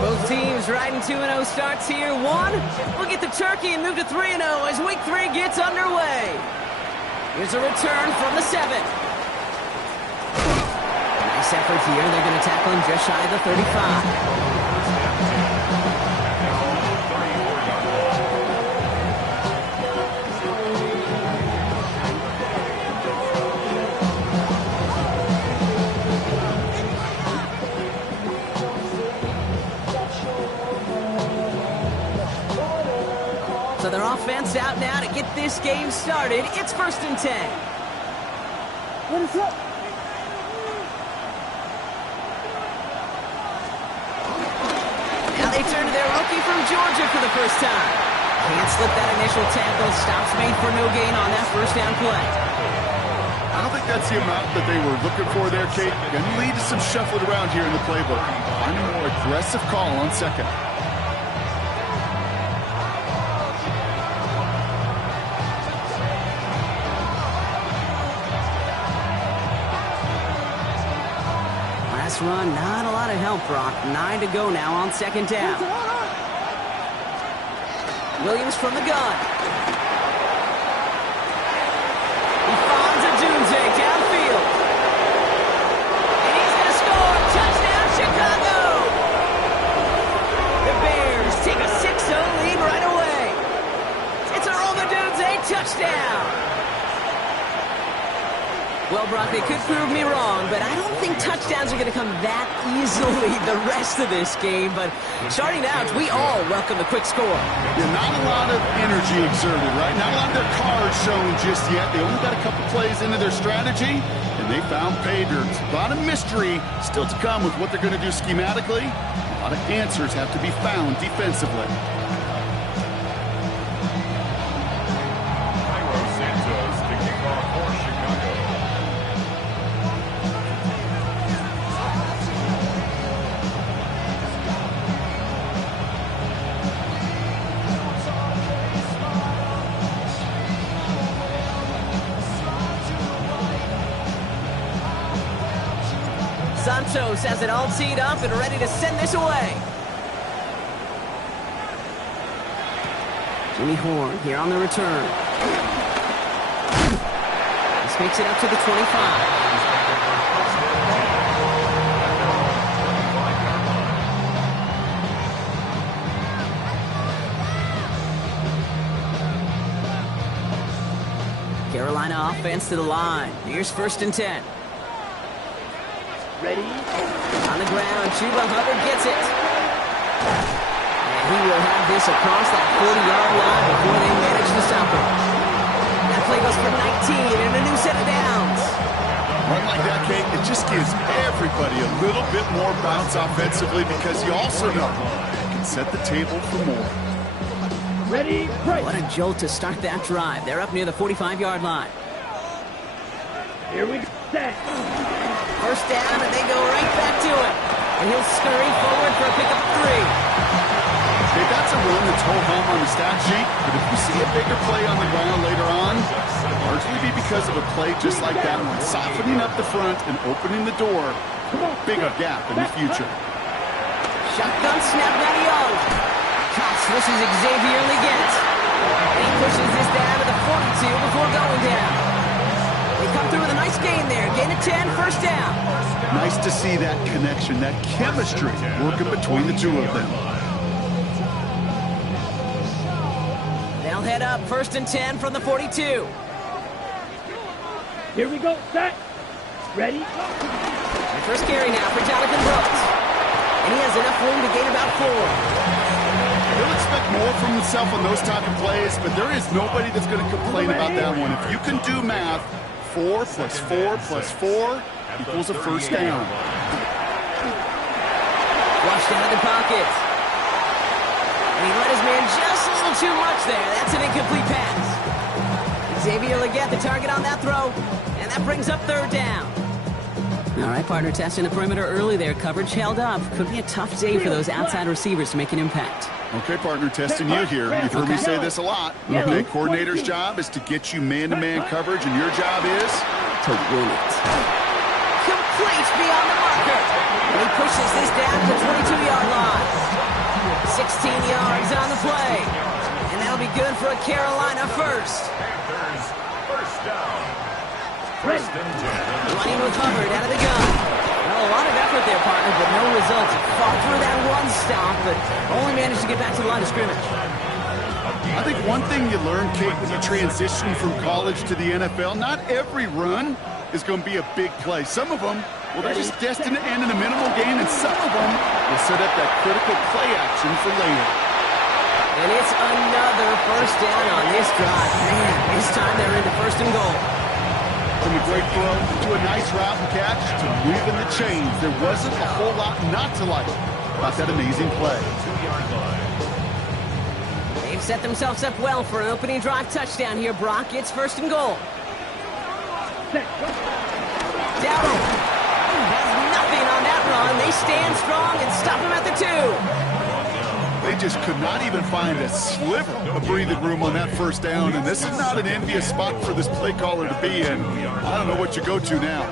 Both teams riding 2-0 starts here. One, we'll get the turkey and move to 3-0 as week 3 gets underway. Here's a return from the 7. Nice effort here. They're going to tackle him just shy of the 35. So their offense out now to get this game started. It's 1st and 10. What is up? Now they turn to their rookie from Georgia for the first time. Can't slip that initial tackle. Stops made for no gain on that first down play. I don't think that's the amount that they were looking for there, Kate. Going to lead to some shuffling around here in the playbook. Find a more aggressive call on 2nd. Run, not a lot of help, Brock. 9 to go now on 2nd down. Williams from the gun. He finds a Dunze downfield. And he's going to score. Touchdown, Chicago! The Bears take a 6-0 lead right away. It's a Roma Dunze touchdown. Well, Brock, they could prove me wrong, but I don't think touchdowns are going to come that easily the rest of this game. But starting out, we all welcome the quick score. Yeah, not a lot of energy exerted, right? Not a lot of their cards shown just yet. They only got a couple plays into their strategy, and they found pay dirt. A lot of mystery still to come with what they're going to do schematically. A lot of answers have to be found defensively. Santos has it all teed up and ready to send this away. Jimmy Horn here on the return. This makes it up to the 25. Carolina offense to the line. Here's 1st and 10. Ready? On the ground, Chuba Hubbard gets it. And he will have this across that 40-yard line before they manage to stop him. That play goes for 19 and a new set of downs. Run like that, Kate, it just gives everybody a little bit more bounce offensively because you also know you can set the table for more. Ready? Right. What a jolt to start that drive. They're up near the 45-yard line. Here we go. Set. 1st down, and they go right back to it. And he'll scurry forward for a pickup of 3. Hey, that's a run that's ho-hum on the stat sheet, but if you see a bigger play on the ground later on, it'll largely be because of a play just like that one, softening up the front and opening the door for a bigger gap in the future. Shotgun snap by Young. Cox versus Xavier Leggett. And he pushes this down to the 42 before going down. They come through with a nice gain there. Gain of 10, 1st down. Nice to see that connection, that chemistry working between the two of them. They'll head up 1st and 10 from the 42. Here we go. Set. Ready? The first carry now for Jonathan Brooks. And he has enough room to gain about 4. He'll expect more from himself on those type of plays, but there is nobody that's going to complain about that one. If you can do math, 4 plus 4 plus 4 equals a 1st down. Flushed out of the pocket. And he let his man just a little too much there. That's an incomplete pass. Xavier Leggett, the target on that throw. And that brings up 3rd down. All right, partner, testing the perimeter early there. Coverage held up. Could be a tough day for those outside receivers to make an impact. Okay, partner, testing you here. You've heard me say this a lot. Okay, coordinator's job is to get you man-to-man coverage, and your job is to win it. Complete beyond the marker. And he pushes this down to the 22-yard line. for a Carolina first. Panthers, first down. Ready. First and 10. Running with Hubbard out of the gun. Well, a lot of effort there, partner, but no results. Fought through that one stop, but only managed to get back to the line of scrimmage. I think one thing you learn, Kate, when you transition from college to the NFL, not every run is going to be a big play. Some of them, well, they're just destined to end in a minimal gain, and some of them will set up that critical play action for later. And it's another first down on this drive. Man, this time they're into first and goal. From a great throw to a nice route and catch to moving the chains, there wasn't a whole lot not to like about that amazing play. 2-yard line. They've set themselves up well for an opening drive touchdown here, Brock. It's first and goal. Set. Go. Dowdle has nothing on that run. They stand strong and stop him at the 2. They just could not even find a sliver of breathing room on that first down, and this is not an envious spot for this play caller to be in. I don't know what you go to now.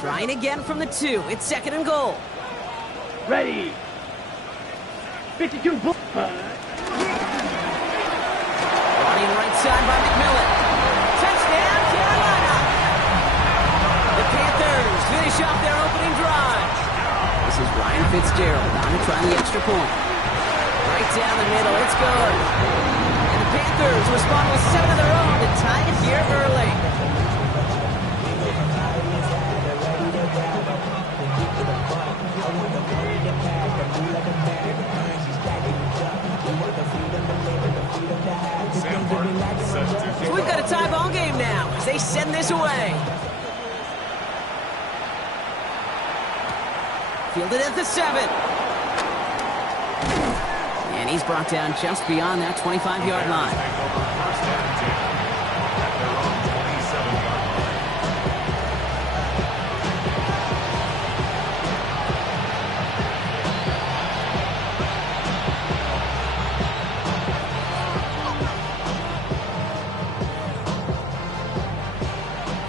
Trying again from the 2. It's second and goal. Ready. 52. Running right side by McMillan. Touchdown, Carolina! The Panthers finish off their opening drive. This is Ryan Fitzgerald on to try the extra point. Right down the middle, it's good. And the Panthers respond with 7 of their own to tie it here early. So we've got a tie ball game now as they send this away. Fielded at the 7. And he's brought down just beyond that 25-yard line. First and 10. At their own 27-yard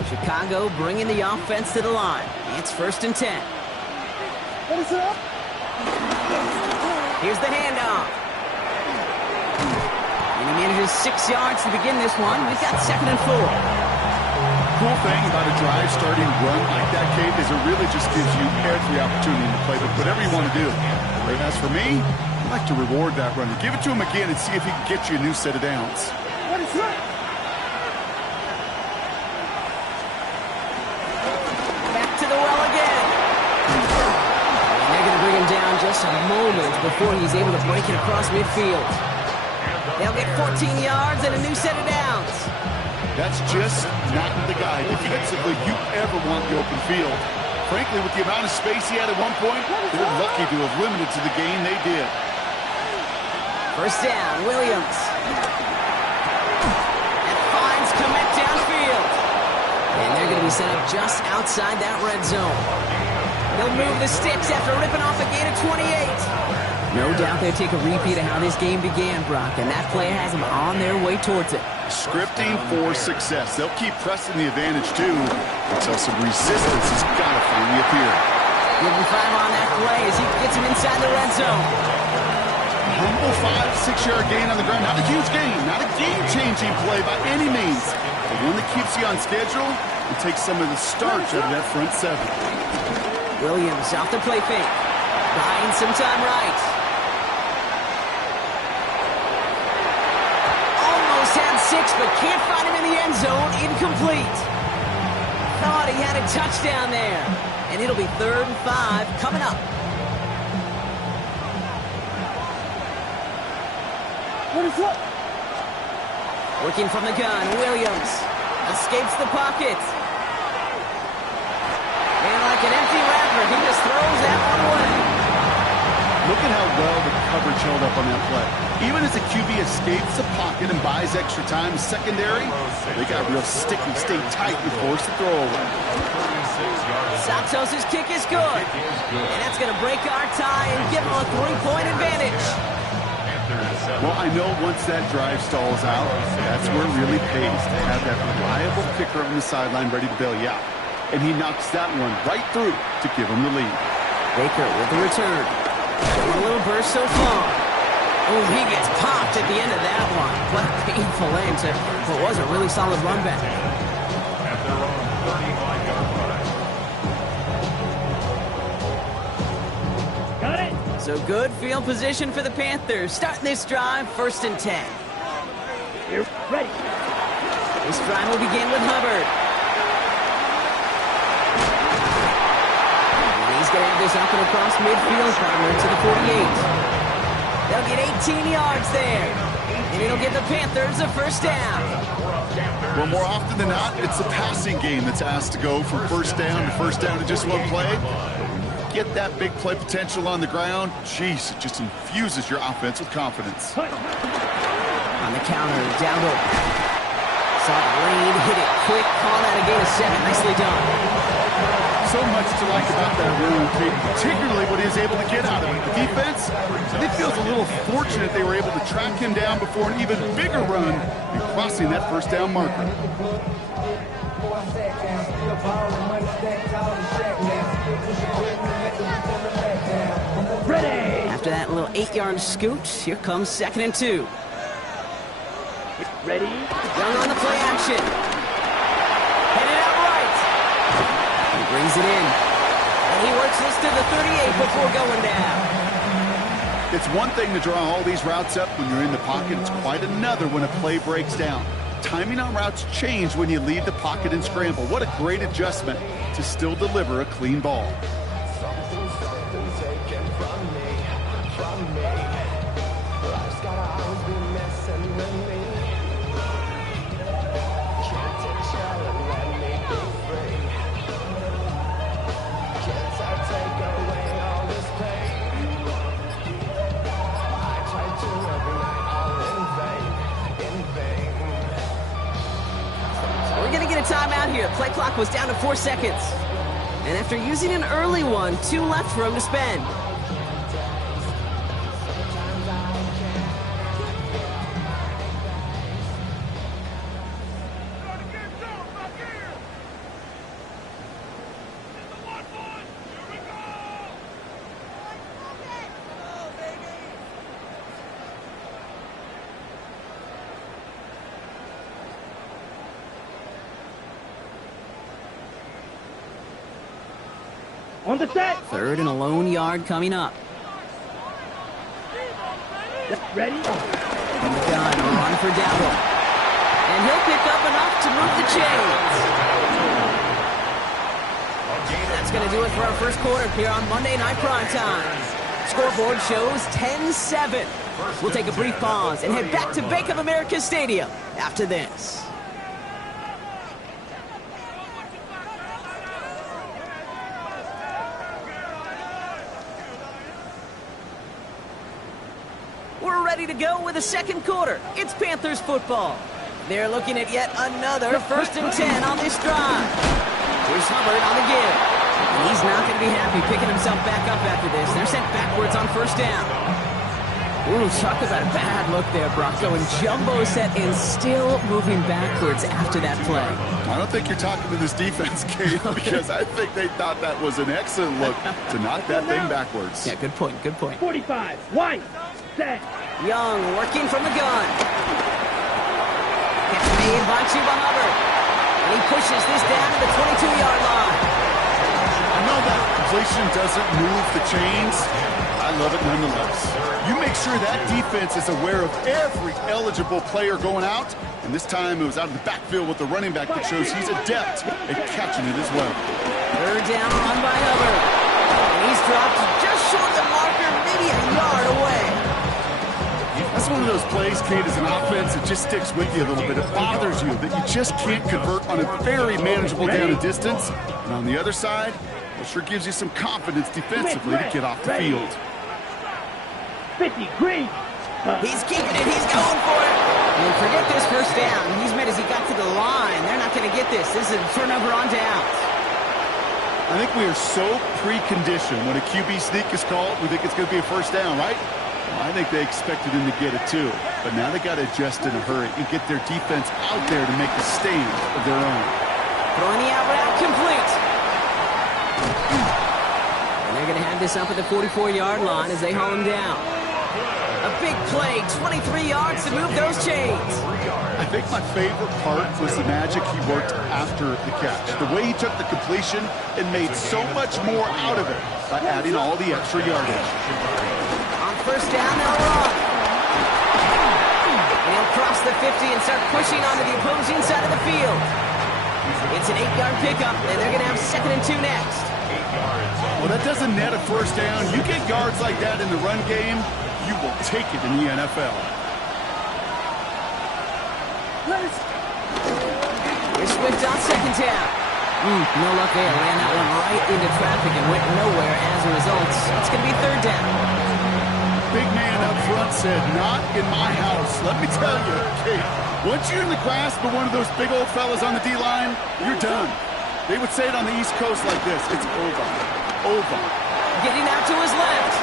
Chicago bringing the offense to the line. It's first and 10. What is up? Here's the handoff. And he manages 6 yards to begin this one. We've got second and 4. Cool thing about a drive starting run like that, Kate, is it really just gives you every opportunity to play with whatever you want to do. But as for me, I like to reward that runner. Give it to him again and see if he can get you a new set of downs. What is up? Back to the well again. And they're going to bring him down just a moment before he's able to break it across midfield. They'll get 14 yards and a new set of downs. That's just not the guy defensively you ever want the open field. Frankly, with the amount of space he had at one point, they're lucky to have limited to the gain they did. First down, Williams. And finds Kmet downfield. And they're going to be set up just outside that red zone. They'll move the sticks after ripping off a gain of 28. No doubt they'll take a repeat of how this game began, Brock, and that play has them on their way towards it. Scripting for success. They'll keep pressing the advantage, too, until some resistance has got to finally appear. Give him 5 on that play as he gets him inside the red zone. Humble 5-6-yard gain on the ground. Not a huge gain, not a game-changing play by any means, but one that keeps you on schedule and takes some of the starch out of that front 7. Williams off the play fake. Buying some time right. Almost had 6, but can't find him in the end zone. Incomplete. Thought he had a touchdown there. And it'll be 3rd and 5 coming up. What is up? Working from the gun, Williams escapes the pocket. And like an empty wrapper, he just throws that one away. Look at how well the coverage held up on that play. Even as the QB escapes the pocket and buys extra time secondary, they got real sticky, stay tight, and force the throw away. Santos' kick is good. And that's going to break our tie and give them a 3-point advantage. Well, I know once that drive stalls out, that's where it really pays to have that reliable kicker on the sideline ready to bail you out. And he knocks that one right through to give him the lead. Baker with the return. Showing a little burst so far. Oh, he gets popped at the end of that one. What a painful end to what was a really solid run back. At their own 35-yard line. Got it. So good field position for the Panthers. Starting this drive, 1st and 10. You're ready. This drive will begin with Hubbard. And he's going to have this up and across midfield, partner to the 48. They'll get 18 yards there. And it'll give the Panthers a 1st down. Well, more often than not, it's the passing game that's asked to go from 1st down to 1st down in just one play. Get that big play potential on the ground, jeez, it just infuses your offense with confidence. On the counter, Dowdle. Saw the lane, hit it quick, call that a gain of 7. Nicely done. So much to like about that run, particularly what he was able to get out of it. The defense, I think, feels a little fortunate they were able to track him down before an even bigger run and crossing that 1st down marker. Ready. After that little 8-yard scoot, here comes 2nd and 2. Ready. Young on the play action. Headed out right. He brings it in. And he works this to the 38 before going down. It's one thing to draw all these routes up when you're in the pocket. It's quite another when a play breaks down. Timing on routes change when you leave the pocket and scramble. What a great adjustment to still deliver a clean ball. Timeout here. Play clock was down to 4 seconds. And after using an early one, 2 left for him to spend. On the set. 3rd and a lone yard coming up. Ready. From the gun, a run for Dowdle. And he'll pick up enough to move the chains. That's going to do it for our 1st quarter here on Monday Night Primetime. Scoreboard shows 10-7. We'll take a brief pause and head back to Bank of America Stadium after this. We're ready to go with the 2nd quarter. It's Panthers football. They're looking at yet another 1st and 10 on this drive. Here's Hubbard on the give. And he's not going to be happy picking himself back up after this. They're sent backwards on 1st down. Ooh, talk about a bad look there, Brock. Going jumbo set and still moving backwards after that play. I don't think you're talking to this defense, Kate, because I think they thought that was an excellent look to knock that thing backwards. Yeah, good point, good point. 45. One. Set. Young working from the gun. Catch made by Chuba Hubbard. And he pushes this down to the 22-yard line. I know that completion doesn't move the chains. I love it nonetheless. You make sure that defense is aware of every eligible player going out. And this time it was out of the backfield with the running back that shows he's adept at catching it as well. 3rd down run by Hubbard. And he's dropped just short of the marker, maybe a yard away. That's one of those plays, Kate, as an offense that just sticks with you a little bit. It bothers you that you just can't convert on a very manageable down and distance. And on the other side, it sure gives you some confidence defensively to get off the field. 50, green. He's keeping it. He's going for it. And forget this 1st down. He's made as he got to the line. They're not going to get this. This is a turnover on downs. I think we are so preconditioned when a QB sneak is called, we think it's going to be a 1st down, right? Well, I think they expected him to get it too. But now they got to adjust in a hurry and get their defense out there to make a stand of their own. Throwing the out route complete. And they're going to have this up at the 44-yard line as they haul him down. A big play, 23 yards to move those chains. I think my favorite part was the magic he worked after the catch. The way he took the completion and made so much more out of it by adding all the extra yardage. On first down, they'll run. And he'll cross the 50 and start pushing onto the opposing side of the field. It's an 8-yard pickup, and they're going to have 2nd and 2 next. Well, that doesn't net a first down. You get yards like that in the run game, you will take it in the NFL. Here's Swift on 2nd down. No luck there. Ran that one right into traffic and went nowhere as a result. It's going to be 3rd down. Big man up front said, not in my house. Let me tell you, Kate, once you're in the grasp of one of those big old fellas on the D-line, you're done. They would say it on the East Coast like this. It's over. Over. Getting out to his left.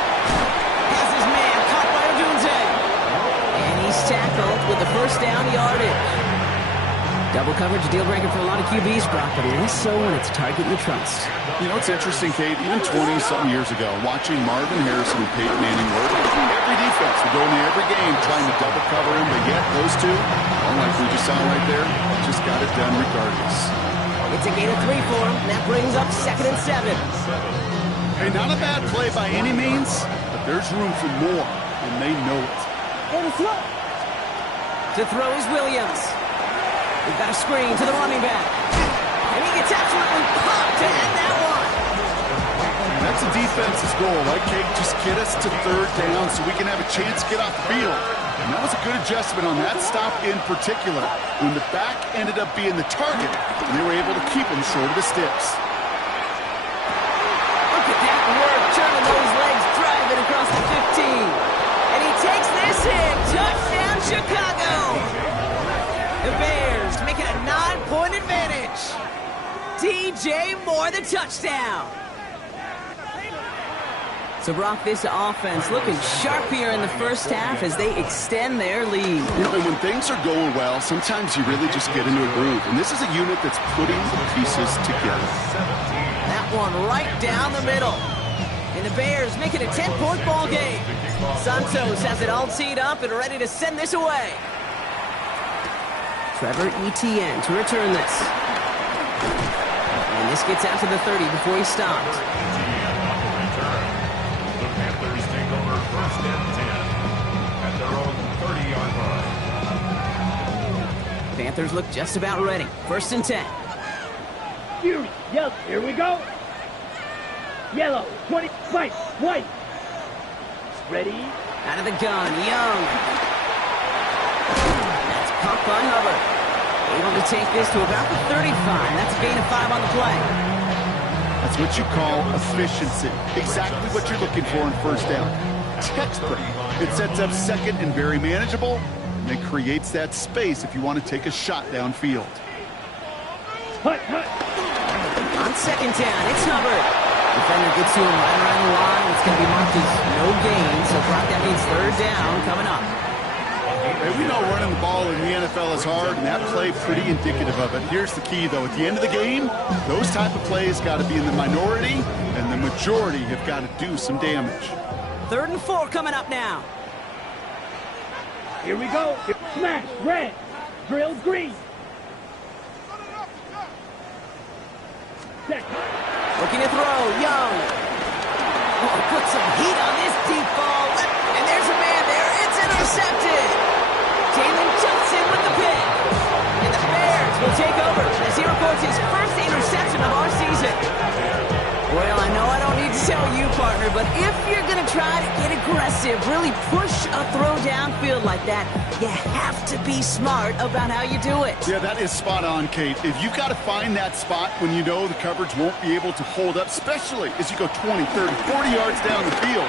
Has his man caught by Odunze. And he's tackled with the first down yardage. Double coverage, deal breaker for a lot of QBs, Brock, but less so when it's target you trust. You know, it's interesting, Kate, even 20-something years ago, watching Marvin Harrison and Peyton Manning work, every defense would go into every game trying to double cover him, but yet those two, unlike we just saw right there, just got it done regardless. It's a gain of 3 for him, and that brings up 2nd and 7. Hey, not a bad play by any means, but there's room for more, and they know it. To throw is Williams. We've got a screen to the running back. And he gets absolutely popped to end that one. That's a defense's goal, right, Kate? Just get us to 3rd down so we can have a chance to get off the field. And that was a good adjustment on that stop in particular, when the back ended up being the target, and they were able to keep him short of the sticks. Look at that work, turning those legs, driving across the 15. And he takes this in. Touchdown, Chicago. The Bears make it a 9-point advantage. DJ Moore, the touchdown. So, Brock, this offense looking sharp here in the first half as they extend their lead. You know, and when things are going well, sometimes you really just get into a groove. And this is a unit that's putting the pieces together. That one right down the middle. And the Bears make it a 10-point ball game. Santos has it all teed up and ready to send this away. Trevor Etienne to return this. And this gets out to the 30 before he stopped. The Panthers take over 1st and 10 at their own 30-yard line. Panthers look just about ready. 1st and 10. Fury, yellow, here we go. Yellow, 20, white. Ready? Out of the gun, Young. That's popped by Hubbard. Able to take this to about the 35. That's a gain of 5 on the play. That's what you call efficiency. Exactly what you're looking for in 1st down. Textbook. It sets up 2nd and very manageable, and it creates that space if you want to take a shot downfield. Hut. On 2nd down, it's Hubbard. Defender gets to him right around the line. It's going to be marked as no gain, so Brock, that means 3rd down coming up. Hey, we know running the ball in the NFL is hard, and that play pretty indicative of it. Here's the key, though. At the end of the game, those type of plays got to be in the minority, and the majority have got to do some damage. 3rd and 4 coming up now. Here we go. Smash, red. Drill, green. Looking to throw, Young. Oh, put some heat on this deep ball. And there's a man there. It's intercepted. Jalen Johnson with the pick. And the Bears will take over as he records his first interception of our season. Well, I know I don't need to tell you, partner, but if you're going to try to get aggressive, really push a throw downfield like that, you have to be smart about how you do it. Yeah, that is spot on, Kate. If you've got to find that spot when you know the coverage won't be able to hold up, especially as you go 20, 30, 40 yards down the field.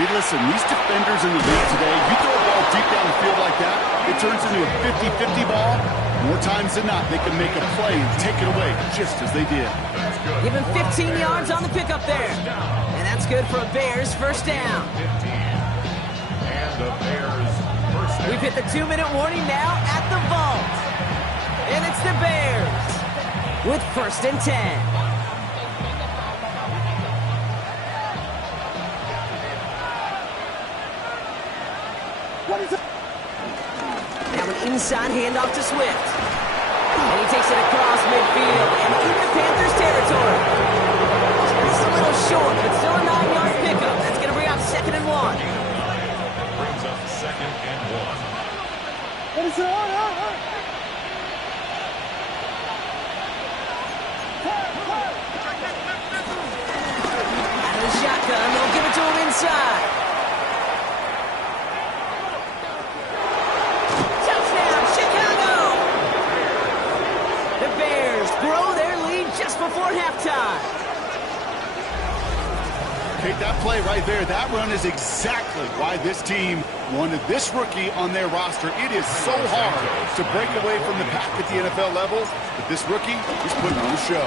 Hey, listen, these defenders in the league today, you throw a ball deep down the field like that, it turns into a 50-50 ball. More times than not, they can make a play and take it away, just as they did. Give him 15 yards on the pickup there. And that's good for a Bears 1st down. 15. And the Bears 1st down. We've hit the 2-minute warning now at the vault. And it's the Bears with 1st and 10. Now an inside handoff to Swift. And he takes it across midfield and into Panthers territory. Just a little short, but still a 9-yard pickup. That's going to bring up 2nd and 1. Brings up 2nd and 1. Out of the shotgun, they'll give it to him inside. Touchdown, Chicago! The Bears grow their lead just before halftime. Okay, that play right there, that run is exactly why this team wanted this rookie on their roster. It is so hard to break away from the pack at the NFL level, but this rookie is putting on a show.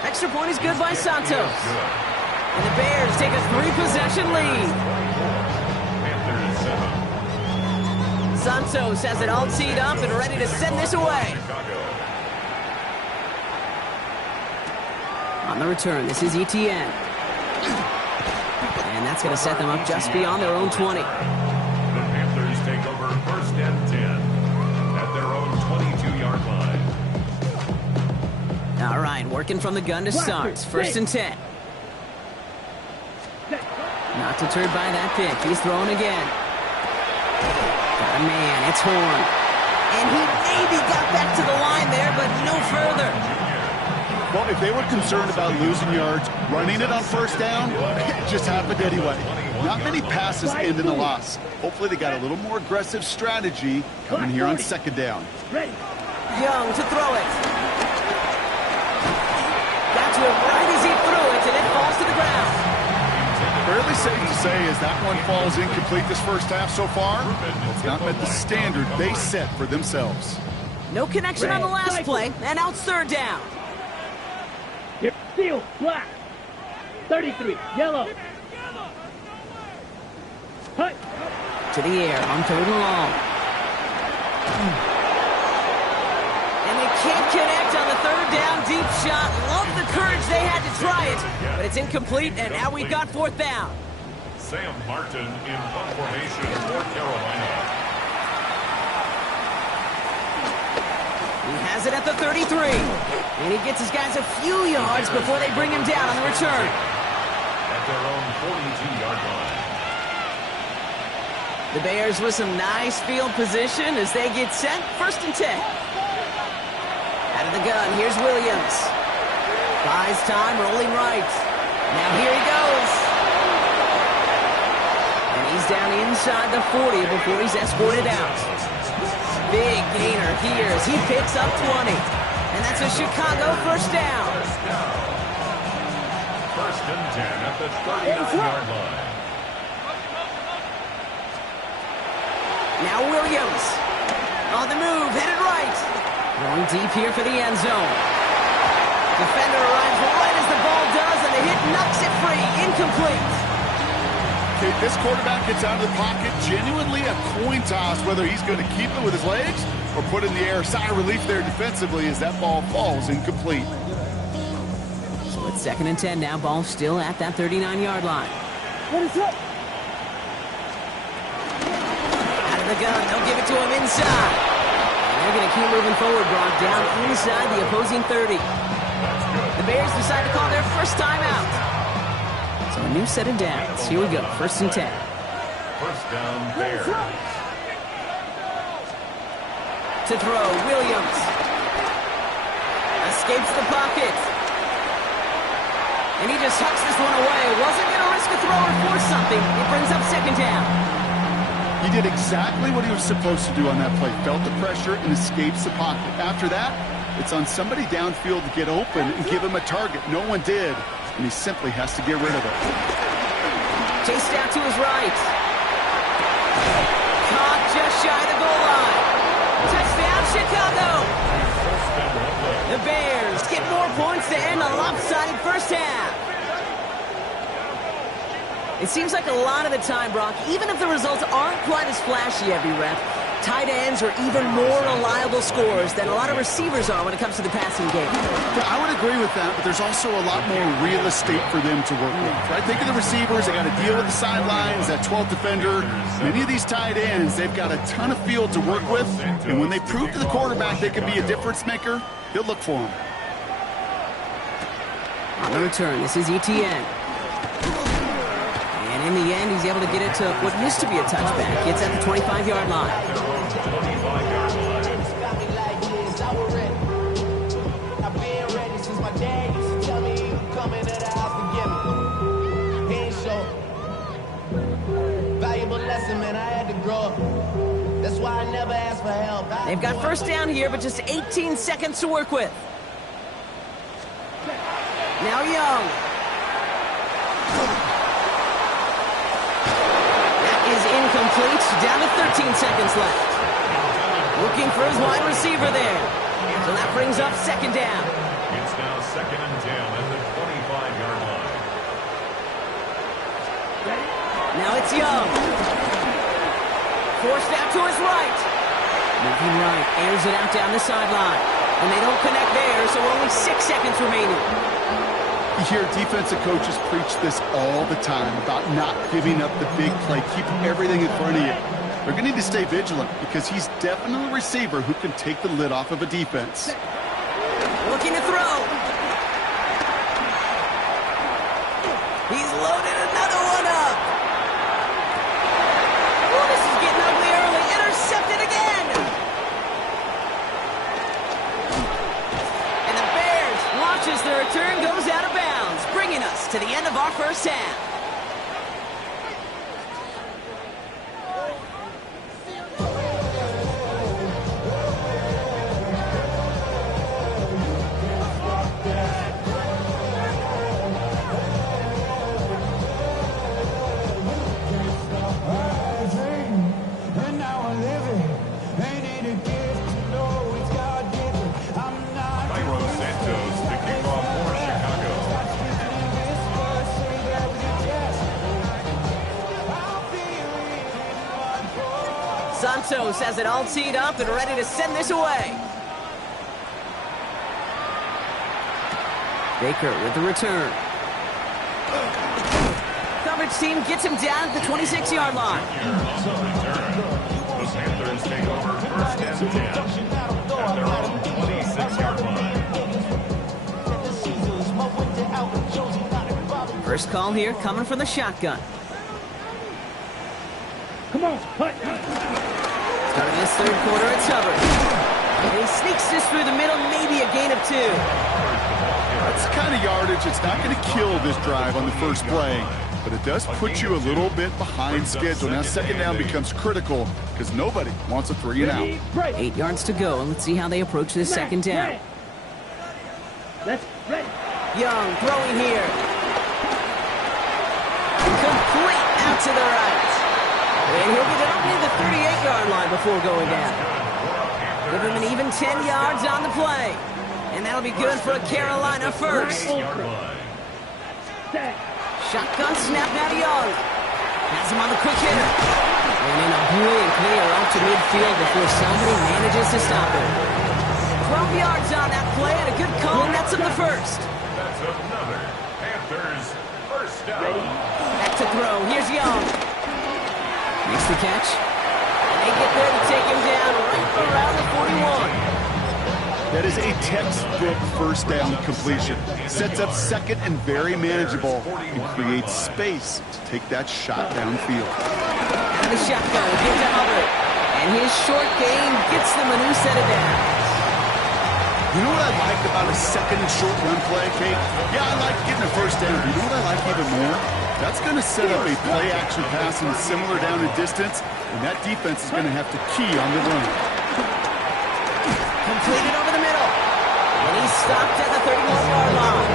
Extra point is good by Santos. And the Bears take a 3-possession lead. Panthers 7. Santos has it all teed up and ready to send this away. Chicago. On the return, this is ETN. And that's going to set them up just beyond their own 20. The Panthers take over 1st and 10 at their own 22-yard line. All right, working from the gun to start. 1st and 10. Not deterred by that pick. He's throwing again. Got a man. It's Horn. And he maybe got back to the line there, but no further. Well, if they were concerned about losing yards, running it on 1st down, it just happened anyway. Not many passes end in a loss. Hopefully they got a little more aggressive strategy coming here on 2nd down. Young to throw it. Got to him right as he threw it, and it falls to the ground. Fairly safe to say as that one falls incomplete this first half so far, it's not met the standard they set for themselves. No connection on the last play, and now it's 3rd down. Here, field, black. 33, yellow. Hut. To the air on 3rd and long. And they can't connect on the 3rd down deep shot. Love the courage they had to try it, but it's incomplete, and now we've got 4th down. Sam Martin in punt formation for Carolina. He has it at the 33. And he gets his guys a few yards before they bring him down on the return. At their own 42-yard line. The Bears with some nice field position as they get set. 1st and 10. Out of the gun, here's Williams. Buys time, rolling right. Now here he goes. And he's down inside the 40 before he's escorted out. Big gainer here as he picks up 20. And that's a Chicago 1st down. 1st and 10 at the 39-yard line. Now Williams. On the move, headed right. Going deep here for the end zone. Defender arrives right as the ball does, and the hit knocks it free. Incomplete. Okay, this quarterback gets out of the pocket, genuinely a coin toss whether he's going to keep it with his legs or put it in the air. Sigh of relief there defensively as that ball falls incomplete. So it's 2nd and 10 now. Ball still at that 39-yard line. What is up? Out of the gun, they'll give it to him inside. And they're going to keep moving forward, Brock, down inside the opposing 30. The Bears decide to call their first timeout. So a new set of downs. Here we go, 1st and 10. 1st down, Bears. To throw, Williams. Escapes the pocket. And he just hucks this one away. Wasn't going to risk a throw or force something. It brings up 2nd down. He did exactly what he was supposed to do on that play. Felt the pressure and escapes the pocket. After that, it's on somebody downfield to get open and give him a target. No one did, and he simply has to get rid of it. Chased out to his right. Caught just shy of the goal line. Touchdown, Chicago. The Bears get more points to end a lopsided 1st half. It seems like a lot of the time, Brock, even if the results aren't quite as flashy every rep, tight ends are even more reliable scorers than a lot of receivers are when it comes to the passing game. I would agree with that, but there's also a lot more real estate for them to work with, right? Think of the receivers. They got to deal with the sidelines, that 12th defender. Many of these tight ends, they've got a ton of field to work with, and when they prove to the quarterback they can be a difference maker, he'll look for them. On the return, this is ETN. And in the end, he's able to get it to what used to be a touchback. It's at the 25-yard line. They've got first down here, but just 18 seconds to work with. Now Young. That is incomplete. Down to 13 seconds left. Looking for his wide receiver there. So that brings up second down. It's now 2nd and 10 at the 25-yard line. Now it's Young. Forced out to his right. Moving right, airs it out down the sideline. And they don't connect there, so only 6 seconds remaining. You hear defensive coaches preach this all the time about not giving up the big play, keeping everything in front of you. They're going to need to stay vigilant because he's definitely a receiver who can take the lid off of a defense. Looking to throw. He's loaded another one up. Oh, this is getting ugly early. Intercepted again. And the Bears launches the return, goes out of bounds, bringing us to the end of our first half. Santos has it all teed up and ready to send this away. Baker with the return. Coverage team gets him down at the 26-yard line. The Panthers take over 1st and 10 at their own 26-yard line. First call here coming from the shotgun. Come on, hut. Starting this third quarter, it's Hubbard. And he sneaks this through the middle, maybe a gain of 2. That's the kind of yardage. It's not going to kill this drive on the first play, but it does put you a little bit behind schedule. Now second down becomes critical because nobody wants a 3 and out. 8 yards to go, and let's see how they approach this second down. Let's ready. Young throwing here. Complete out to the right. And he'll get out near the 38-yard line before going down. Give him an even 10 yards on the play. And that'll be good for a Carolina first. Shotgun snap now to Young. Has him on the quick hitter. And in a brilliant clear out to midfield before somebody manages to stop him. 12 yards on that play and a good call, and that's up the first. That's another Panthers first down. Back to throw. Here's Young. Makes the catch. And they get there to take him down right around the 41. That is a textbook first down completion. Sets up second and very manageable and creates space to take that shot downfield. Out of the shotgun, give to Hubbard. And his short game gets them a new set of downs. You know what I like about a second and short run play, Kate? Yeah, I like getting a first down. But you know what I like even more? That's going to set up a play-action pass in a similar down and distance, and that defense is going to have to key on the run. Completed over the middle. And he's stopped at the 31-yard line.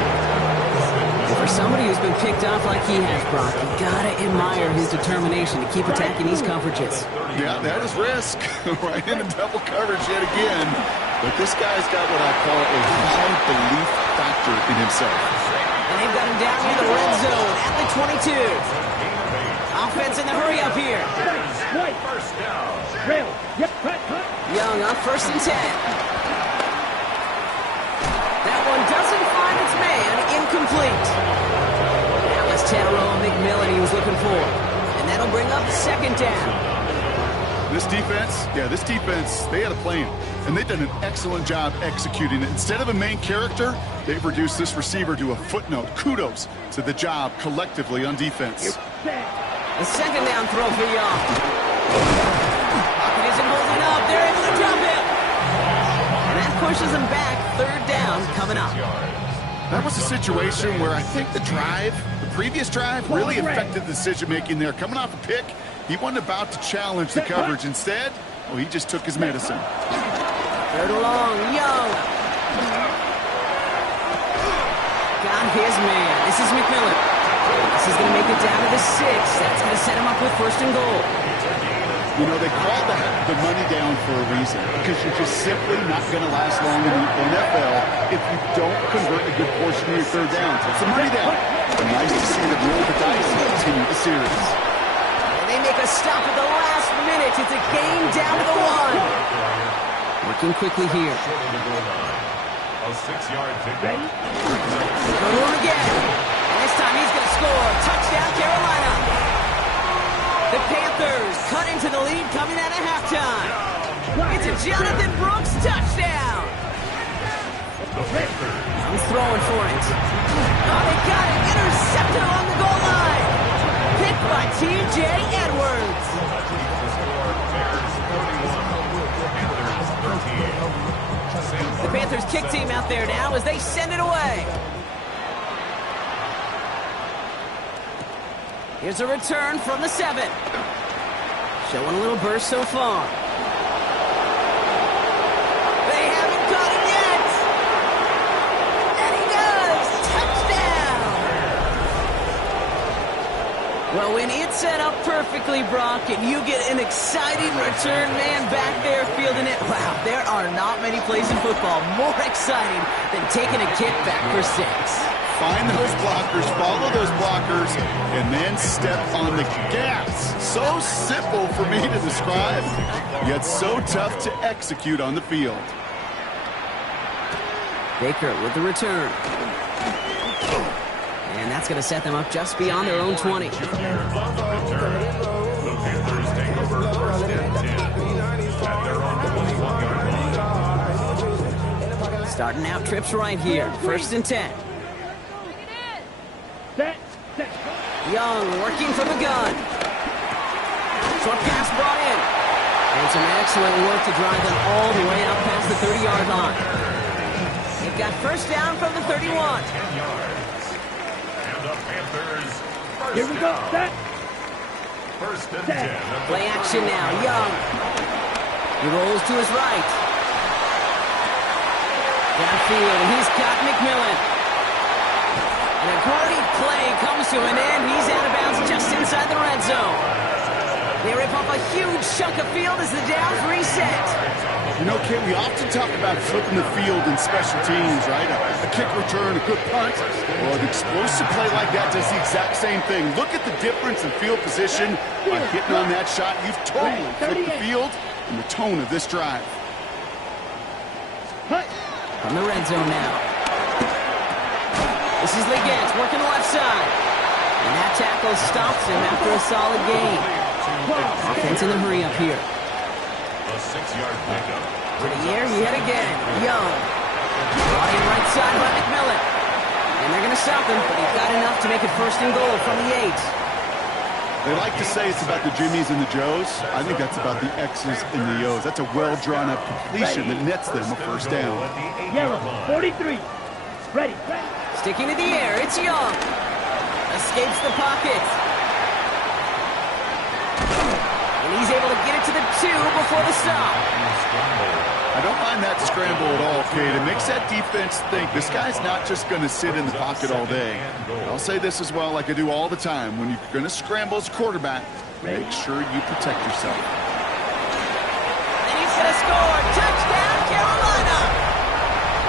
And for somebody who's been picked off like he has, Brock, you got to admire his determination to keep attacking these coverages. Yeah, that is risk. Right into double coverage yet again. But this guy's got what I call a high belief factor in himself. And they've got him down near the red zone at the 22. Offense in the hurry up here. Right. First down. Rail. Yep. on 1st and 10. That one doesn't find its man. Incomplete. That was Tyrone McMillan he was looking for. And that'll bring up 2nd down. This defense, they had a plan, and they've done an excellent job executing it. Instead of a main character, they've reduced this receiver to a footnote. Kudos to the job collectively on defense. The 2nd down throw for Young. Pocket isn't holding up. They're able to drop it. And that pushes them back. 3rd down coming up. That was a situation where I think the previous drive, really affected the decision-making there. Coming off a pick, he wasn't about to challenge the coverage. Instead, well, he just took his medicine. 3rd and long, Young. Got his man. This is McMillan. This is going to make it down to the 6. That's going to set him up with 1st and goal. You know, they call the money down for a reason, because you're just simply not going to last long in the NFL if you don't convert a good portion of your 3rd downs. It's the money down. But nice to see them roll the dice and continue the series. And they make a stop at the last minute. It's a game down to the 1. Working quickly here. A 6-yard pickup. Go to him again. And this time he's going to score. Touchdown, Carolina. The Panthers cut into the lead coming out of halftime. It's a Jonathan Brooks touchdown. He's throwing for it. Oh, they got it. Intercepted along the goal line. Picked by T.J. Edwards. The Panthers kick team out there now as they send it away. Here's a return from the 7. Showing a little burst so far. They haven't got it yet. And he does. Touchdown. Well, when it's set up perfectly, Brock, and you get an exciting return man back there fielding it, wow, there are not many plays in football more exciting than taking a kick back for 6. Find those blockers, follow those blockers, and then step on the gas. So simple for me to describe, yet so tough to execute on the field. Baker with the return. And that's going to set them up just beyond their own 20. The Panthers take over 1st and 10 at their own 21-yard line. Starting out trips right here. 1st and 10. Young working from the gun. Short pass brought in. And some excellent work to drive them all the way out past the 30-yard line. They've got 1st down from the 31. 10 yards. And the Panthers first Here we go. down. 1st and 10. Play action now. Young. He rolls to his right. Downfield, and he's got McMillan. And a great play comes to an end. He's out of bounds just inside the red zone. They rip off a huge chunk of field as the downs reset. You know, Kit, we often talk about flipping the field in special teams, right? A kick return, a good punt, or an explosive play like that does the exact same thing. Look at the difference in field position by hitting on that shot. You've totally flipped the field and the tone of this drive. From the red zone now. This is Liggett working the left side. And that tackle stops him after a solid gain. Offense in the hurry up here. A 6-yard pickup. To the air yet again. Young. Brought in right side by McMillan. And they're going to stop him, but he's got enough to make it 1st and goal from the 8. They like to say it's about the Jimmies and the Joes. I think that's about the X's and the O's. That's a well-drawn-up completion that nets them a 1st down. Yellow, 43. Ready. Sticking to the air, it's Young. Escapes the pocket. And he's able to get it to the 2 before the stop. I don't mind that scramble at all, Kate. It makes that defense think this guy's not just going to sit in the pocket all day. I'll say this as well, like I do all the time. When you're going to scramble as a quarterback, make sure you protect yourself. And he's going to score. Touchdown, Carolina.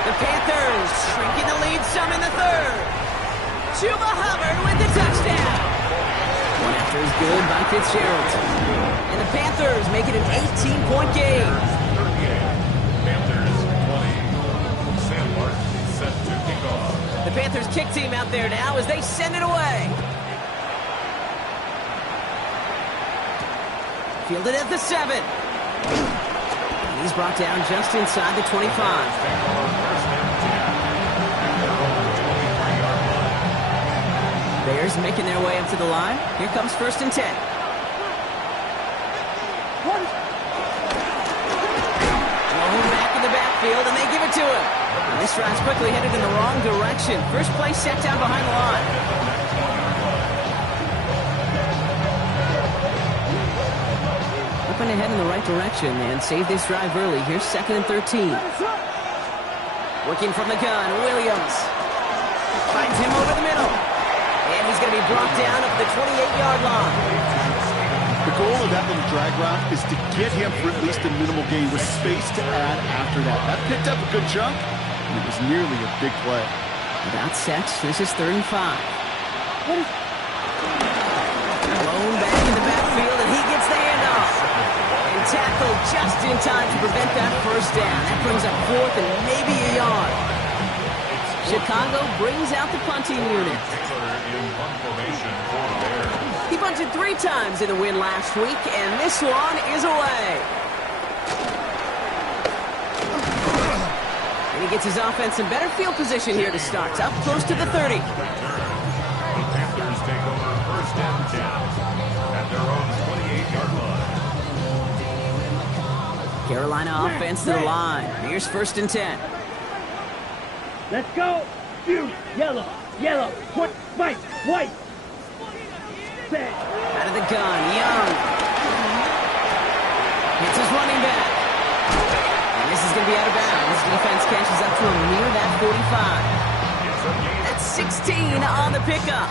The Panthers shrinking the lead some in the 3rd. Chuba Hubbard with the touchdown. One after is good by Fitzgerald. And the Panthers make it an 18-point game. Panthers kick team out there now as they send it away. Fielded at the 7. He's brought down just inside the 25. Bears making their way up to the line. Here comes 1st and 10. Rolling back in the backfield, and they give it to him. And this drive's quickly headed in the wrong direction. First play set down behind the line. Hoping to head in the right direction and save this drive early. Here's 2nd and 13. Working from the gun, Williams. Finds him over the middle. And he's going to be brought down up the 28-yard line. The goal of that little drag route is to get him for at least a minimal gain with space to add after that. That picked up a good chunk, and it was nearly a big play. Without sets, this is 3rd and 5. Blown back in the backfield, and he gets the handoff. And tackled just in time to prevent that first down. That brings up 4th and maybe a yard. Chicago brings out the punting unit. He punted 3 times in the win last week, and this one is away. And he gets his offense in better field position here to start. Up close to the 30. The Panthers take over 1st and 10 at their own 28-yard line. Carolina offense to the line. Here's 1st and 10. Let's go. You. Yellow. Yellow. White. White. Set. Out of the gun, Young. Hits his running back. And this is going to be out of bounds. Defense catches up to him near that 45. That's 16 on the pickup.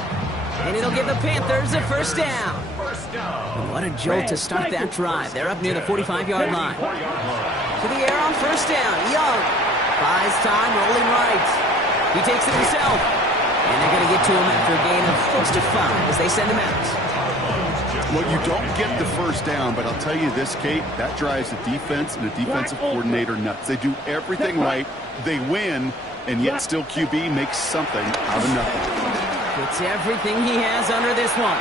And it'll give the Panthers a 1st down. And what a jolt to start that drive. They're up near the 45-yard line. To the air on 1st down. Young buys time, rolling right. He takes it himself. And they're going to get to him after a gain of close to 5 as they send him out. Well, you don't get the 1st down, but I'll tell you this, Kate, that drives the defense and the defensive coordinator nuts. They do everything right, they win, and yet still QB makes something out of nothing. Puts everything he has under this one.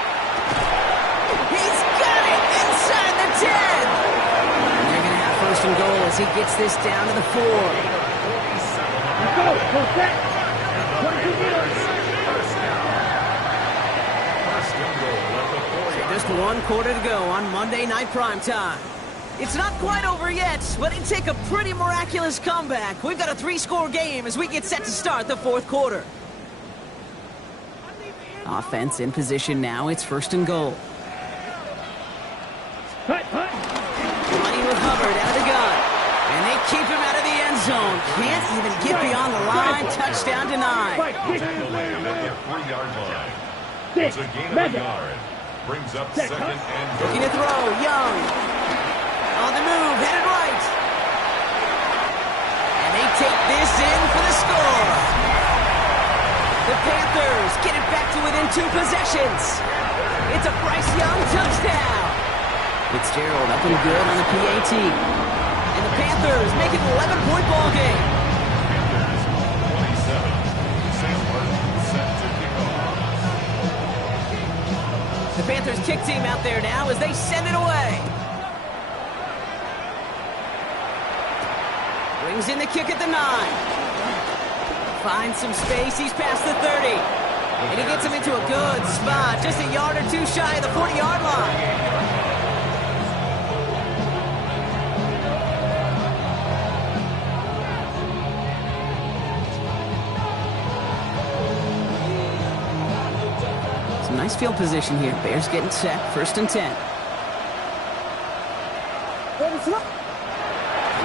He's got it inside the 10. And they're going to have 1st and goal as he gets this down to the 4. Let's go. Go set. 22 meters. Just 1 quarter to go on Monday Night Primetime. It's not quite over yet, but it'd take a pretty miraculous comeback. We've got a 3-score game as we get set to start the 4th quarter. Offense in position now. It's 1st and goal. Hut. Running with Hubbard out of the gun. And they keep him out of the end zone. Can't even get beyond the line. Touchdown denied. It's a gain of a yard. Brings up 2nd and goal. Looking to throw. Young. On the move. Headed right. And they take this in for the score. The Panthers get it back to within 2 possessions. It's a Bryce Young touchdown. Fitzgerald up and good on the PAT. And the Panthers make it an 11-point ball game. Panthers 27. Sam Martin set to kick off. The Panthers kick team out there now as they send it away. Brings in the kick at the 9. Finds some space. He's past the 30. And he gets him into a good spot. Just a yard or 2 shy of the 40-yard line. Nice field position here. Bears getting set. 1st and 10. And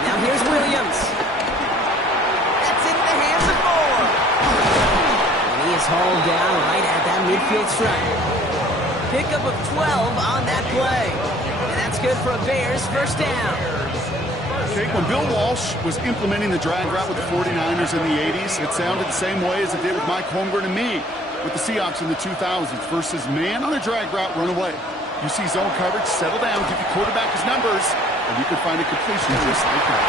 now here's Williams. That's into the hands of Moore. And he is hauled down right at that midfield stripe. Pickup of 12 on that play. And that's good for a Bears 1st down. Jake, when Bill Walsh was implementing the drag route with the 49ers in the 80s, it sounded the same way as it did with Mike Holmgren and me with the Seahawks in the 2000s versus man on a drag route, run away. You see zone coverage, settle down, give your quarterback his numbers, and you can find a completion just like that.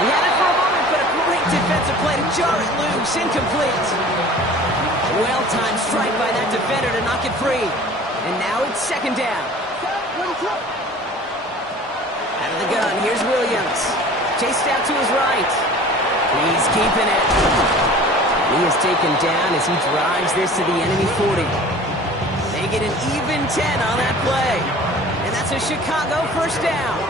He had it for a moment, but a great defensive play to jar it loose. Incomplete. Well-timed strike by that defender to knock it free. And now it's second down. Out of the gun, here's Williams. Chased out to his right. He's keeping it. He is taken down as he drives this to the enemy 40. They get an even 10 on that play. And that's a Chicago first down.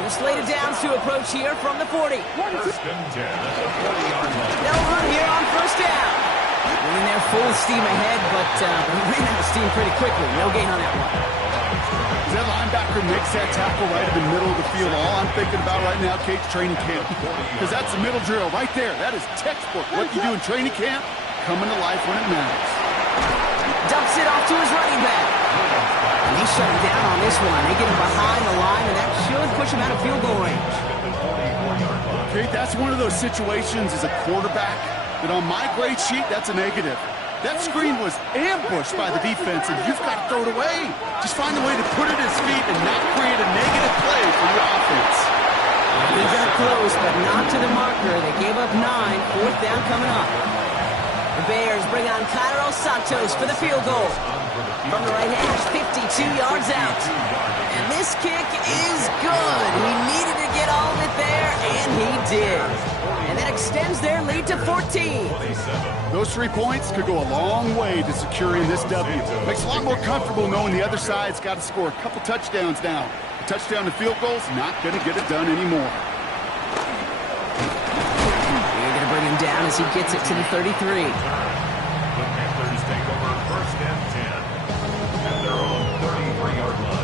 More slated downs to approach here from the 40. First and 10 at the 40-yard line. They'll run here on first down. Running there full steam ahead, but he ran out of steam pretty quickly. No gain on that one. That linebacker makes that tackle right in the middle of the field. All I'm thinking about right now, Kate's training camp. Because that's the middle drill right there. That is textbook. What you do in training camp, coming to life when it matters. Dumps it off to his running back. And they shut him down on this one. They get him behind the line, and that should push him out of field goal range. Kate, that's one of those situations as a quarterback that on my grade sheet, that's a negative. That screen was ambushed by the defense, and you've got to throw it away. Just find a way to put it at his feet and not create a negative play for your offense. He got close, but not to the marker. They gave up 9. Fourth down coming up. The Bears bring on Cairo Santos for the field goal. From the right hash, 52 yards out. And this kick is good. He needed to get all of it there, and he did. And that extends their lead to 14. Those 3 points could go a long way to securing this W. Makes it a lot more comfortable knowing the other side's got to score a couple touchdowns now. A touchdown to field goal's not going to get it done anymore. They're going to bring him down as he gets it to the 33. The Panthers take over first and 10 at their own 33-yard line.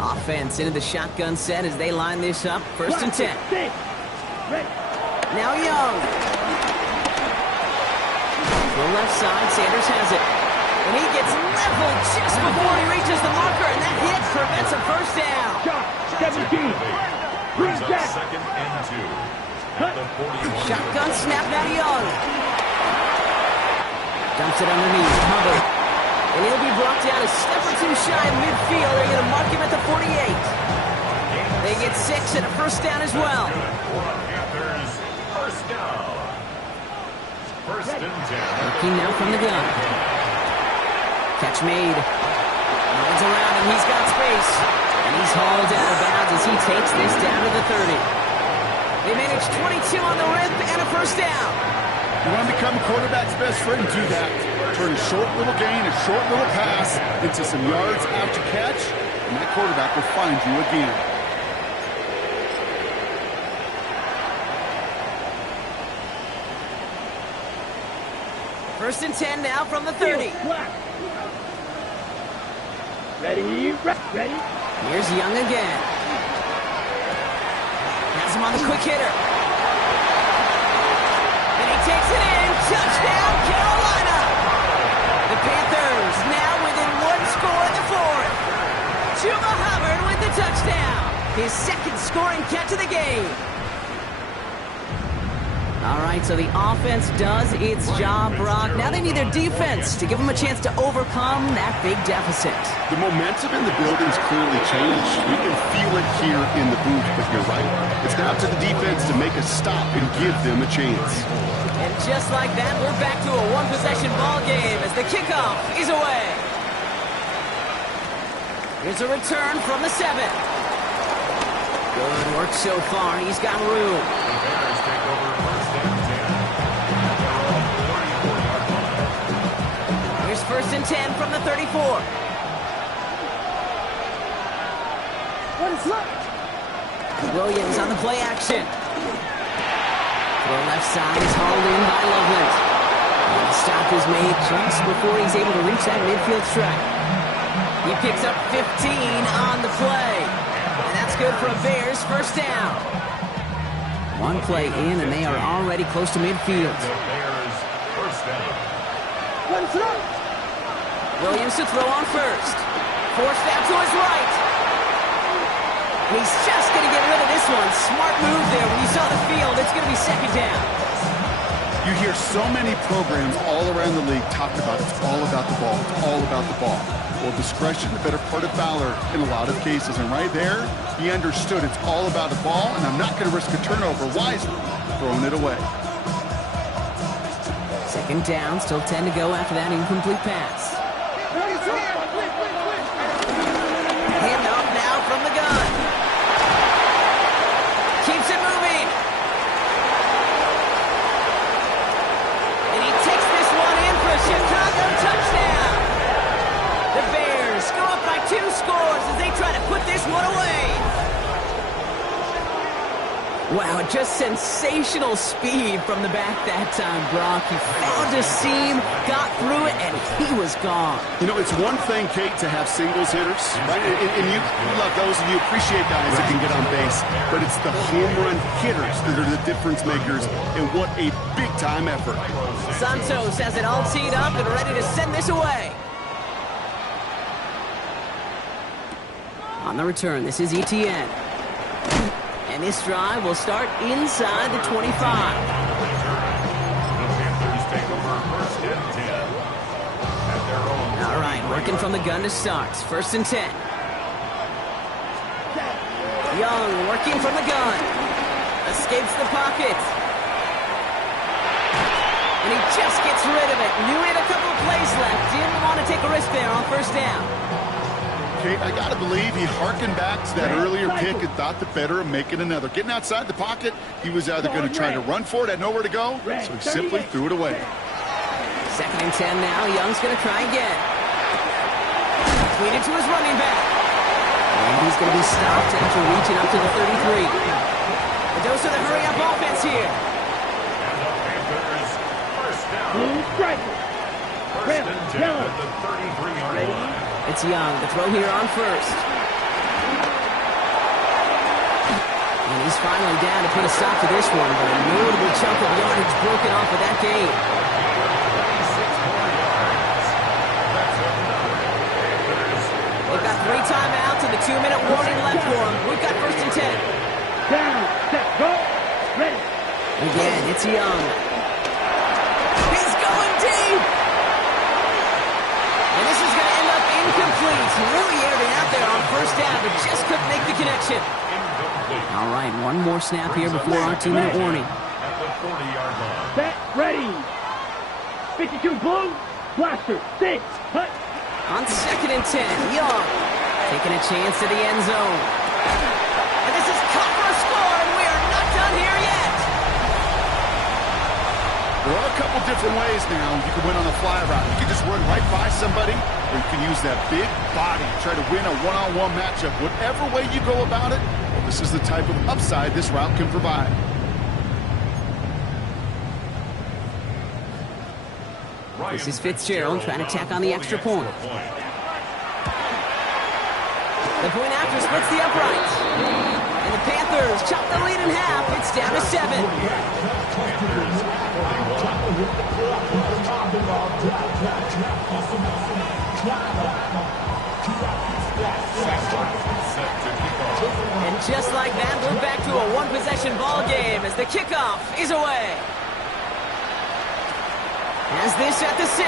Offense into the shotgun set as they line this up. First and 10. Now Young. To the left side, Sanders has it. And he gets leveled just before he reaches the marker, and that hit prevents a first down. 17. Brings up second and 2 at the 41. Shotgun snap now Young. Dumps it underneath. Hubbard. And he'll be brought down a step or two shy of midfield. They're going to mark him at the 48. They get 6 and a first down as well. Panthers first down. First and 10. Looking now from the gun. Catch made. Runs around him. He's got space. And he's hauled out of bounds as he takes this down to the 30. They manage 22 on the rip and a first down. You want to become a quarterback's best friend, do that. Turn a short little gain, a short little pass into some yards after catch, and that quarterback will find you again. First and 10 now from the 30. Ready? Here's Young again. Has him on the quick hitter. And he takes it in. Touchdown, Carolina! The Panthers now within 1 score in the 4th. Chuba Hubbard with the touchdown. His second scoring catch of the game. All right, so the offense does its job, Brock. Now they need their defense to give them a chance to overcome that big deficit. The momentum in the building's clearly changed. We can feel it here in the booth, but you're right. It's now to the defense to make a stop and give them a chance. And just like that, we're back to a one-possession ball game as the kickoff is away. Here's a return from the 7. Good work so far. He's got room. The Bears take over first and 10. Here's first and 10 from the 34. Williams on the play action. To the left side is hauled in by Loveland. And the stop is made just before he's able to reach that midfield strike. He picks up 15 on the play. And that's good for a Bears first down. One play in, and they are already close to midfield. The Bears first down. Williams to throw on first. Forced out to his right. And he's just going to get rid of this one. Smart move there. When you saw the field, it's going to be second down. You hear so many programs all around the league talk about it's all about the ball. It's all about the ball. Well, discretion, the better part of valor in a lot of cases. And right there, he understood it's all about the ball, and I'm not going to risk a turnover. Wisely throwing it away. Second down, still 10 to go after that incomplete pass. Hand off now from the gun. Keeps it moving. And he takes this one in for a Chicago touchdown. The Bears go up by 2 scores as they try to put this one away. Wow, just sensational speed from the back that time, Brock. He found a seam, got through it, and he was gone. You know, it's one thing, Kate, to have singles hitters, right? And you love those, and you appreciate guys that can get on base. But it's the home run hitters that are the difference makers, and what a big-time effort. Santos has it all teed up and ready to send this away. On the return, this is ETN. And this drive will start inside the 25. The Panthers take over first and 10. At their own. All right, working from the gun to start. First and 10. Young working from the gun. Escapes the pocket. And he just gets rid of it. Knew he had a couple of plays left. Didn't want to take a risk there on first down. Kate, I got to believe he hearkened back to that earlier pick and thought the better of making another. Getting outside the pocket, he was either going to try to run for it, had nowhere to go, so he simply threw it away. Second and 10 now. Young's going to try again. Tweet it to his running back. And he's going to be stopped after reaching up to the 33. The dose of the hurry-up offense here. And the Panthers first down. Strike. First and 10 at the 33-yard line. It's Young, the throw here on first. And he's finally down to put a stop to this one, but a notable chunk of yardage broken off of that game. 26 more yards. That's another. Panthers. They've got 3 timeouts and the 2-minute warning left for them. We've got first and 10. Down, set, go, ready. Again, it's Young. He's going deep! And this is going to end up incomplete. He really aired it out there on first down, but just couldn't make the connection. Incomplete. All right, one more snap here before our 2-minute warning. At the 40-yard line. Set, ready. 52 blue, blaster, 6, hut. On second and 10, Young taking a chance to the end zone. And this is caught for a score, and we are not done here yet. There are a couple different ways now. You can win on the fly route. You can just run right by somebody, or you can use that big body, try to win a one-on-one matchup. Whatever way you go about it, well, this is the type of upside this route can provide. This is Fitzgerald trying to tack on the extra point. The point after splits the uprights. And the Panthers chop the lead in half. It's down to 7. And just like that, we're back to a one-possession ball game as the kickoff is away. Has this at the 6.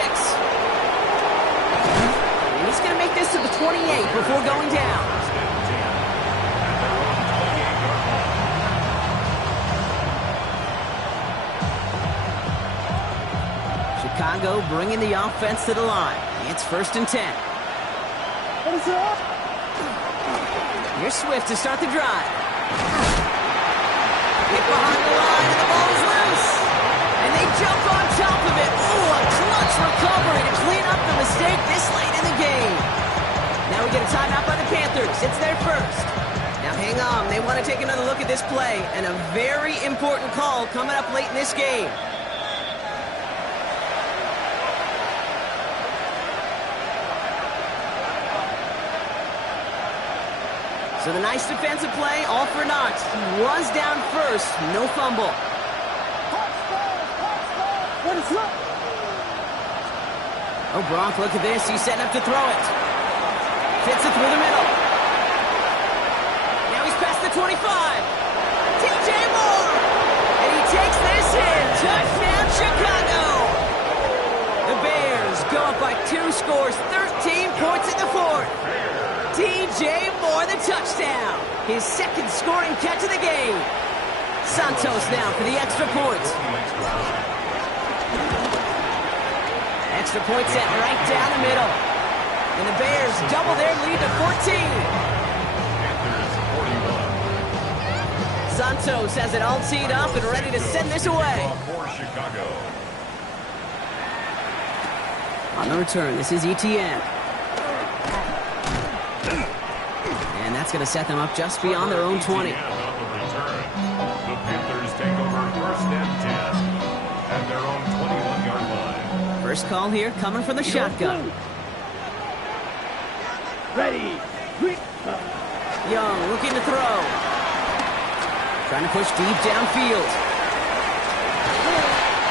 And he's going to make this to the 28 before going down. Chicago bringing the offense to the line. It's first and 10. Here's Swift to start the drive. Hit behind the line, and the ball is loose. And they jump on top of it. Oh, a clutch recovery to clean up the mistake this late in the game. Now we get a timeout by the Panthers. It's their first. Now hang on. They want to take another look at this play. And a very important call coming up late in this game. So the nice defensive play, all for naught. He was down first, no fumble. Oh, Brock, look at this. He's setting up to throw it. Fits it through the middle. Now he's past the 25. DJ Moore! And he takes this in. Touchdown, Chicago! 2 scores 13 points in the fourth. DJ Moore, the touchdown. His second scoring catch of the game. Santos now for the extra point. Extra point set right down the middle. And the Bears double their lead to 14. Santos has it all teed up and ready to send this away. On the return, this is ETN. And that's going to set them up just beyond their own 20. The Panthers take over first and 10 at their own 21-yard line. First call here coming from the shotgun. Ready. Young looking to throw. Trying to push deep downfield.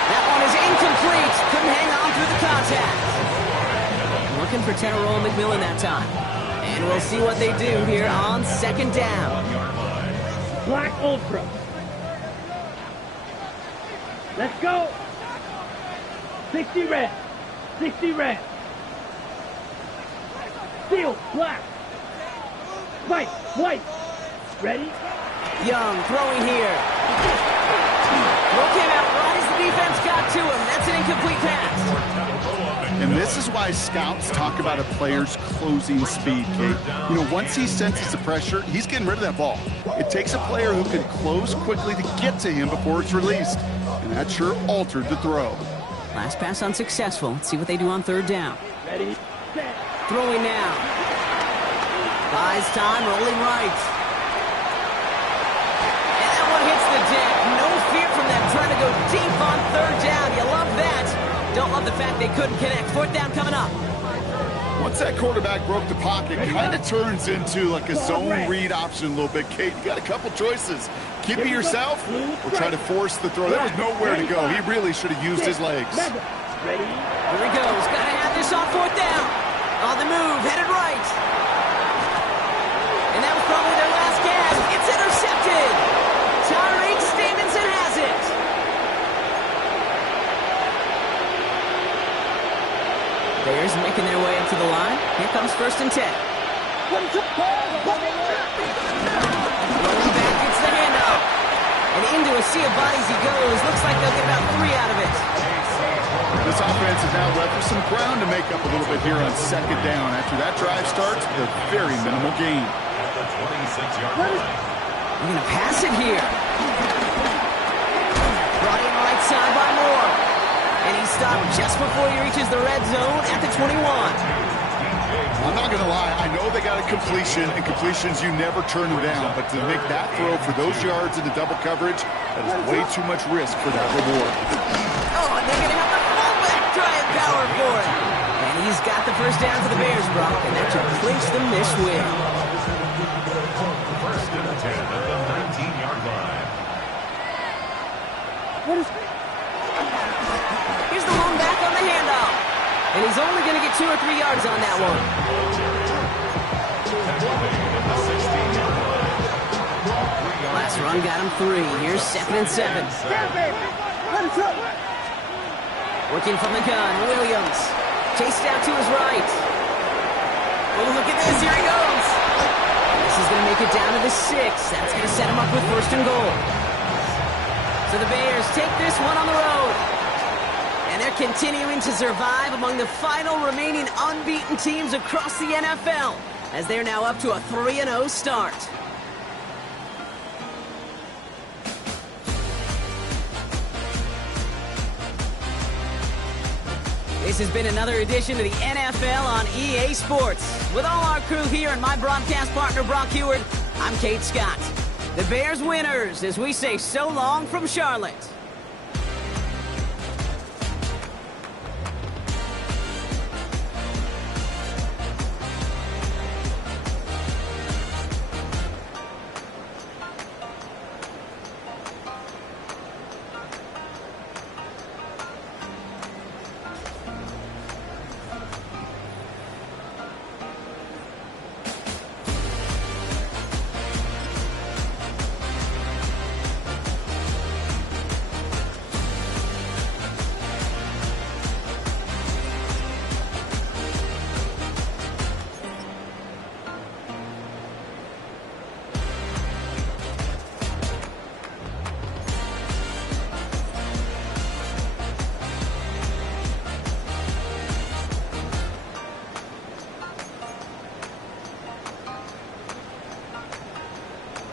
That one is incomplete. Couldn't hang on through the contact. Looking for Teneroa McMillan that time. And we'll see what they do here on second down. Black Ultra. Let's go. 60 red. 60 red. Steel, black. White, white. Ready? Young throwing here. Look him out right as the defense got to him. That's an incomplete pass. And this is why scouts talk about a player's closing speed, Kate. You know, once he senses the pressure, he's getting rid of that ball. It takes a player who can close quickly to get to him before it's released. And that sure altered the throw. Last pass unsuccessful. Let's see what they do on third down. Ready, set. Throwing now. Buys time, rolling right. And that one hits the deck. No fear from them trying to go deep on third down. You love that. Don't love the fact they couldn't connect. Fourth down coming up. Once that quarterback broke the pocket, it kind of turns into like a zone read option a little bit. Kate, you got a couple choices. Keep it yourself or try to force the throw. There was nowhere to go. He really should have used his legs. Ready? Here he goes. Got to have this on fourth down. On the move, headed right. And that was probably their last gasp. It's intercepted. Tyreek Stevenson has it. Bears making their way up to the line. Here comes first and 10. Rolling back, gets the handoff. And into a sea of bodies he goes. Looks like they'll get about 3 out of it. This offense is now left with some ground to make up a little bit here on second down. After that drive starts, a very minimal gain. At the 26-yard line. They're going to pass it here. Brought in right side by Moore. And he stopped just before he reaches the red zone at the 21. I'm not going to lie. I know they got a completion, and completions, you never turn them down. But to make that throw for those yards in the double coverage, that is way too much risk for that reward. Oh, and they're going to have the fullback trying power for it. And he's got the first down for the Bears, Brock, and that should clinch them this win. First and 10 at the 19-yard line. Here's the long back on the handoff. And he's only going to get 2 or 3 yards on that one. Last run got him 3. Here's 2nd and 7. Working from the gun, Williams. Chased out to his right. Oh, look at this. Here he goes. This is going to make it down to the 6. That's going to set him up with first and goal. So the Bears take this one on the road. And they're continuing to survive among the final remaining unbeaten teams across the NFL, as they're now up to a 3-0 start. This has been another edition of the NFL on EA Sports. With all our crew here and my broadcast partner, Brock Heward, I'm Kate Scott. The Bears winners as we say so long from Charlotte.